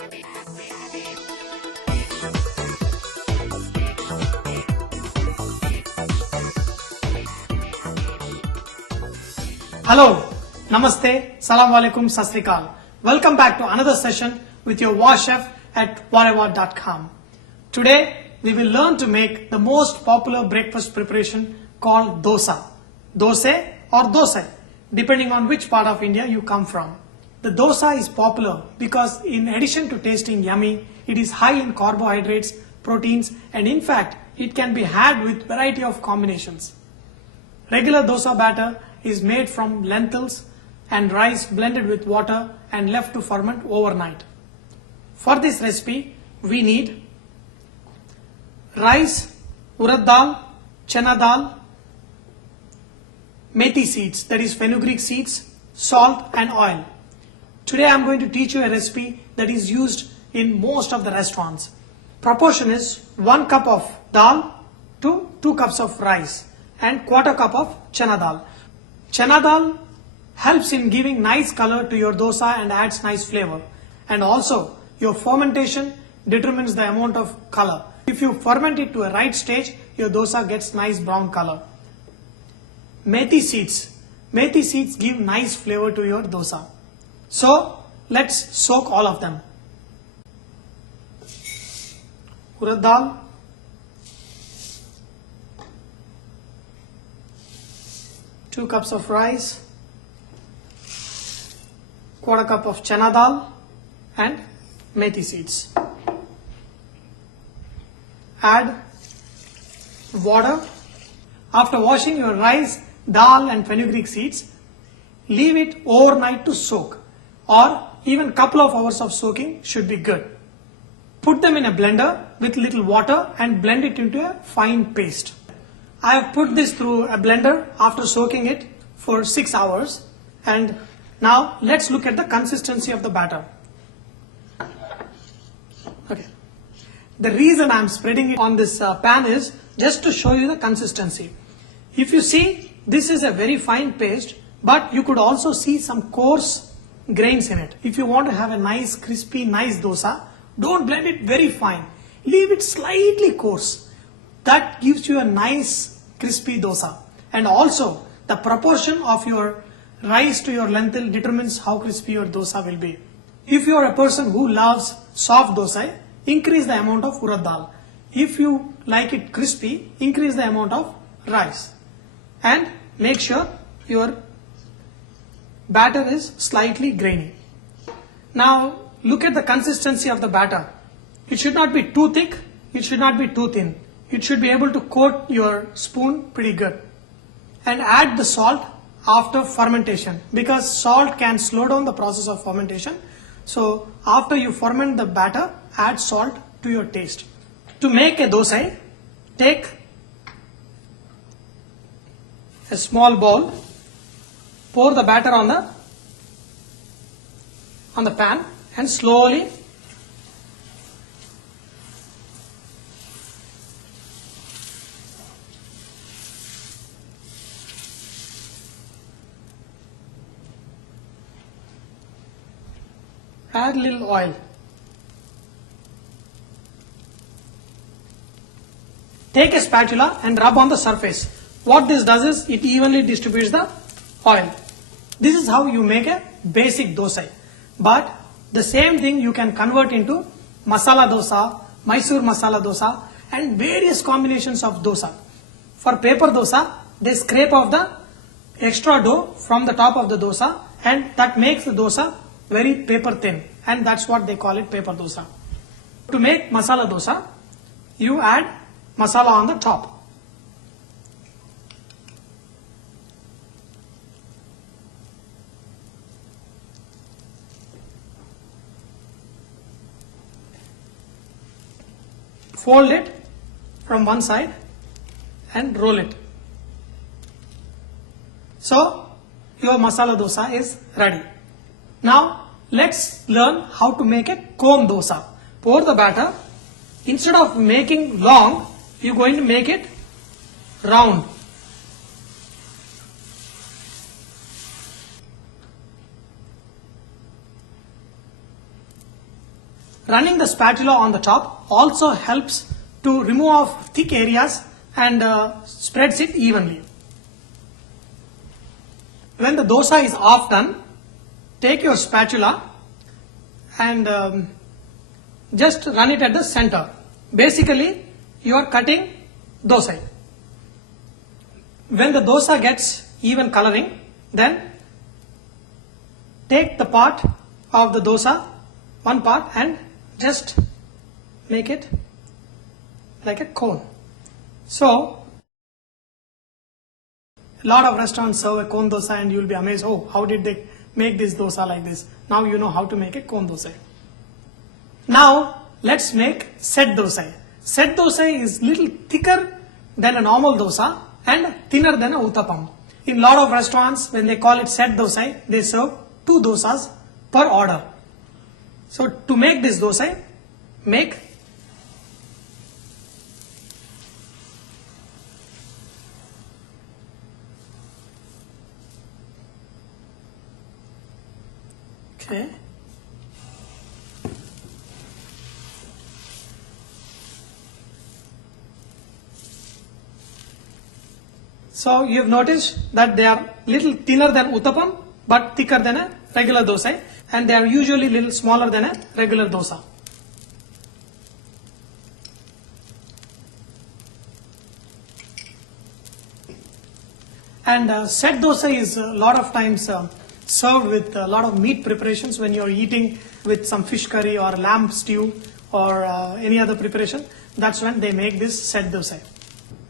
Hello, Namaste, Salam Alaikum, Sat Sri Akal. Welcome back to another session with your war chef at whatever.com. Today we will learn to make the most popular breakfast preparation called dosa. Dose or dosa, depending on which part of India you come from. The dosa is popular because in addition to tasting yummy, it is high in carbohydrates, proteins, and in fact it can be had with variety of combinations. Regular dosa batter is made from lentils and rice blended with water and left to ferment overnight. For this recipe, we need rice, urad dal, chana dal, methi seeds, that is fenugreek seeds, salt and oil. Today I am going to teach you a recipe that is used in most of the restaurants. Proportion is 1 cup of dal to 2 cups of rice and quarter cup of chana dal. Chana dal helps in giving nice color to your dosa and adds nice flavor. And also your fermentation determines the amount of color. If you ferment it to a right stage, your dosa gets nice brown color. Methi seeds. Methi seeds give nice flavor to your dosa. So let's soak all of them. Urad dal, two cups of rice, quarter cup of chana dal and methi seeds. Add water. After washing your rice, dal and fenugreek seeds, leave it overnight to soak, or even couple of hours of soaking should be good. Put them in a blender with little water and blend it into a fine paste. I have put this through a blender after soaking it for 6 hours, and now let's look at the consistency of the batter. Okay. The reason I am spreading it on this pan is just to show you the consistency. If you see, this is a very fine paste, but you could also see some coarse grains in it. If you want to have a nice crispy, nice dosa, don't blend it very fine. Leave it slightly coarse. That gives you a nice crispy dosa. And also the proportion of your rice to your lentil determines how crispy your dosa will be. If you are a person who loves soft dosa, increase the amount of urad dal. If you like it crispy, increase the amount of rice. And make sure your batter is slightly grainy. Now look at the consistency of the batter. It should not be too thick, it should not be too thin. It should be able to coat your spoon pretty good. And add the salt after fermentation, because salt can slow down the process of fermentation. So after you ferment the batter, add salt to your taste. To make a dosa, take a small bowl, pour the batter on the pan and slowly add little oil. Take a spatula and rub on the surface. What this does is it evenly distributes the oil. This is how you make a basic dosa. But the same thing you can convert into masala dosa, Mysore masala dosa and various combinations of dosa. For paper dosa, they scrape off the extra dough from the top of the dosa, and that makes the dosa very paper thin, and that's what they call it, paper dosa. To make masala dosa, you add masala on the top. Fold it from one side and roll it. So your masala dosa is ready. Now let's learn how to make a cone dosa. Pour the batter. Instead of making long, you're going to make it round. Running the spatula on the top also helps to remove off thick areas and spreads it evenly. When the dosa is half done, take your spatula and just run it at the center. Basically, you are cutting dosa. When the dosa gets even coloring, then take the part of the dosa, one part, and just make it like a cone. So, a lot of restaurants serve a cone dosa and you will be amazed, oh, how did they make this dosa like this? Now you know how to make a cone dosa. Now, let's make set dosa. Set dosa is little thicker than a normal dosa and thinner than a uttapam. In lot of restaurants, when they call it set dosa, they serve 2 dosas per order. So to make this dosa, make okay. So you have noticed that they are little thinner than uttapam but thicker than a regular dosa, and they are usually little smaller than a regular dosa. And set dosa is a lot of times served with a lot of meat preparations when you are eating with some fish curry or lamb stew or any other preparation. That's when they make this set dosa.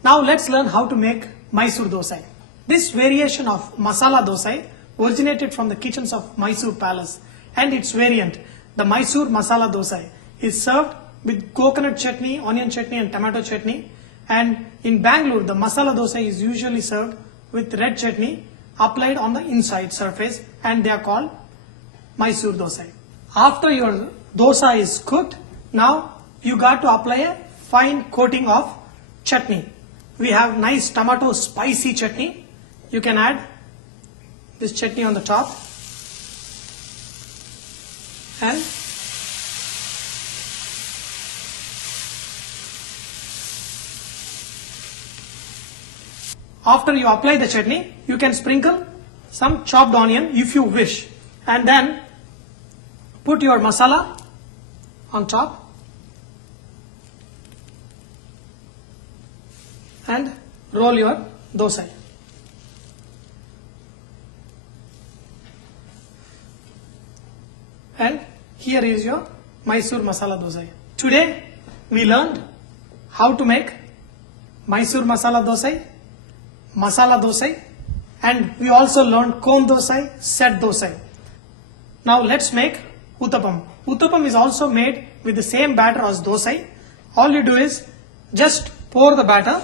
Now let's learn how to make Mysore dosa. This variation of masala dosa originated from the kitchens of Mysore Palace, and its variant, the Mysore masala dosa, is served with coconut chutney, onion chutney and tomato chutney. And in Bangalore, the masala dosa is usually served with red chutney applied on the inside surface, and they are called Mysore dosa. After your dosa is cooked, now you got to apply a fine coating of chutney. We have nice tomato spicy chutney. You can add this chutney on the top and after you apply the chutney, you can sprinkle some chopped onion if you wish, and then put your masala on top and roll your dosa. And here is your Mysore masala dosa. Today we learned how to make Mysore masala dosa, and we also learned cone dosa, set dosa. Now let's make uttapam. Uttapam is also made with the same batter as dosa. All you do is just pour the batter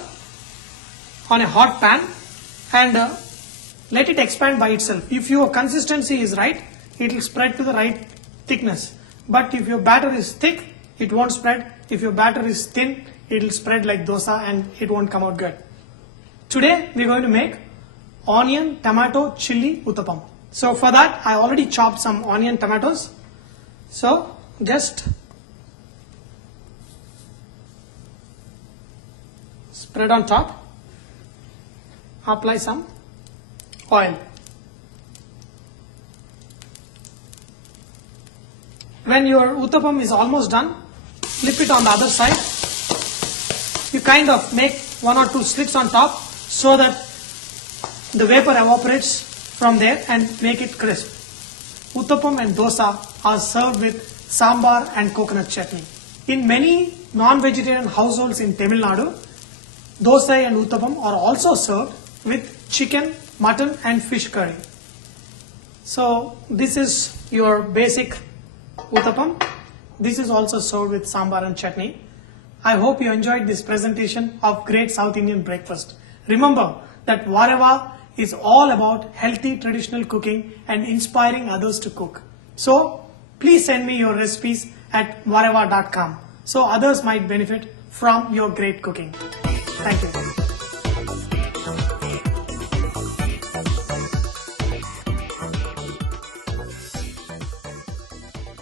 on a hot pan and let it expand by itself. If your consistency is right, it will spread to the right thickness. But if your batter is thick, it won't spread. If your batter is thin, it will spread like dosa and it won't come out good. Today we are going to make onion, tomato, chili uttapam. So for that I already chopped some onion, tomatoes. So just spread on top. Apply some oil. When your uttapam is almost done, flip it on the other side. You kind of make 1 or 2 slits on top so that the vapor evaporates from there and make it crisp. Uttapam and dosa are served with sambar and coconut chutney. In many non-vegetarian households in Tamil Nadu, dosa and uttapam are also served with chicken, mutton and fish curry. So this is your basic uttapam. This is also served with sambar and chutney. I hope you enjoyed this presentation of great South Indian breakfast. Remember that Vareva is all about healthy traditional cooking and inspiring others to cook. So please send me your recipes at vareva.com so others might benefit from your great cooking. Thank you.